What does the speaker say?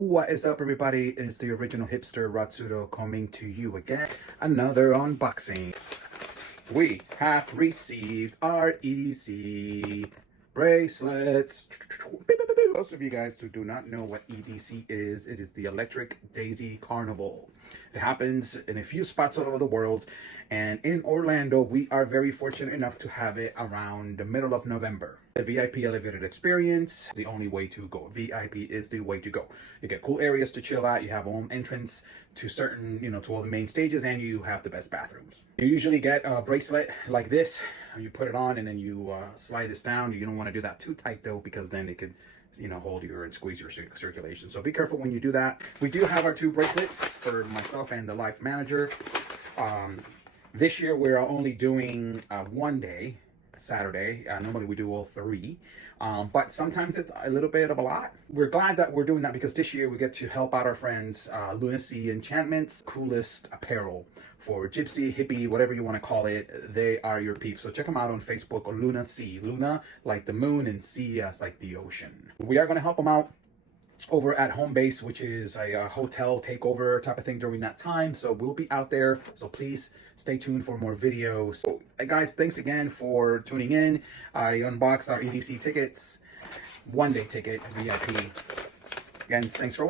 What is up, everybody? It's the original hipster Ratsudo coming to you again. Another unboxing. We have received our EDC bracelets. Most of you guys who do not know what EDC is, it is the Electric Daisy Carnival. It happens in a few spots all over the world, and in Orlando, we are very fortunate enough to have it around the middle of November. The VIP elevated experience, the only way to go. VIP is the way to go. You get cool areas to chill at, you have home entrance to certain, to all the main stages, and you have the best bathrooms. You usually get a bracelet like this, you put it on and then you slide this down. You don't want to do that too tight though, because then it could hold you and squeeze your circulation. So be careful when you do that. We do have our two bracelets for myself and the life manager. This year we're only doing one day, Saturday. Normally we do all three, but sometimes it's a little bit of a lot. We're glad that we're doing that because this year we get to help out our friends, Lunacy Enchantments, coolest apparel for gypsy, hippie, whatever you want to call it. They are your peeps. So check them out on Facebook, or Lunacy. Luna like the moon and sea as like the ocean. We are going to help them out over at home base, which is a hotel takeover type of thing during that time. So we'll be out there, so please stay tuned for more videos. So guys, thanks again for tuning in. I unboxed our EDC tickets, one day ticket VIP. Again, thanks for watching.